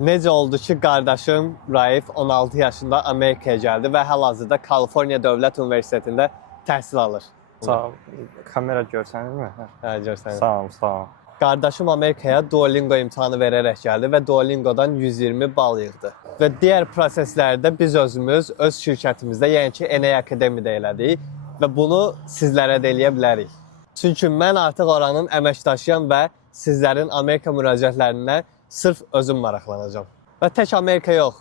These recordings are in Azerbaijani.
Necə oldu ki, qardaşım Raif 16 yaşında Amerikaya gəldi və hal-hazırda Kaliforniya Dövlət Universitetində təhsil alır. Sağ ol. Kamera görsənirmi? Hə, görsən. Sağ ol, sağ ol. Qardaşım Amerikaya Duolingo imtahanı verərək gəldi və Duolingodan 120 bal yığdı. Və digər proseslərdə biz özümüz öz şirkətimizdə, yəni ki, Eney Akademiyada elədik və bunu sizlərə də eləyə bilərik. Çünki mən artıq oranın əməkdaşıyam və sizlərin Amerika müraciətlərindən sırf özüm maraqlanacağam. Və tək Amerika yox,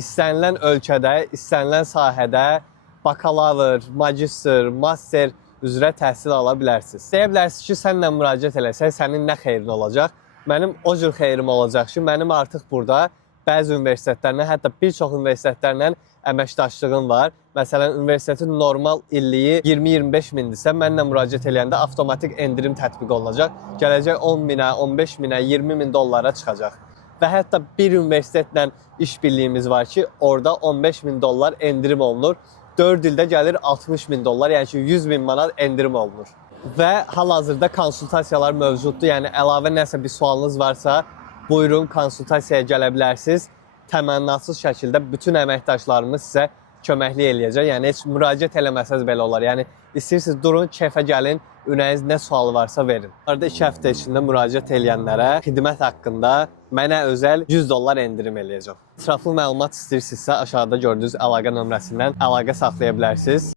istənilən ölkədə, istənilən sahədə bakalavr, magistr, master üzrə təhsil ala bilərsiniz. Deyə bilərsiniz ki, sənlə müraciət eləsək, sənin nə xeyrin olacaq? Mənim o cür xeyrim olacaq ki, mənim artıq burada bəzi universitetlərlə, hətta bir çox universitetlərlə əməkdaşlığım var. Məsələn, universitetin normal illiyi 20-25 mindirsə, mənlə müraciət eləyəndə avtomatik endirim tətbiq olunacaq. Gələcək 10 minə, 15 minə, 20 min dollara çıxacaq. Və hətta bir universitetlə işbirliyimiz var ki, orada 15 min dollar endirim olunur. 4 ildə gəlir 60 min dollar, yəni ki 100 min manat endirim olunur. Və hal-hazırda konsultasiyalar mövcuddur. Yəni əlavə nəsə bir sualınız varsa, buyurun konsultasiyaya gələ bilərsiniz. Təmənnasız şəkildə bütün əməkdaşlarımız sizə köməklik eləyəcək. Yəni heç müraciət eləməsəz belə olar. Yəni istəyirsiniz durun, keyfə gəlin, ürəyiniz nə sualı varsa verin. Arada 2 həftə içində müraciət eləyənlərə xidmət haqqında mənə özəl 100 dollar endirim eləyəcəm. Ətraflı məlumat istəyirsinizsə aşağıda gördüyünüz əlaqə nömrəsindən əlaqə saxlaya bilərsiniz.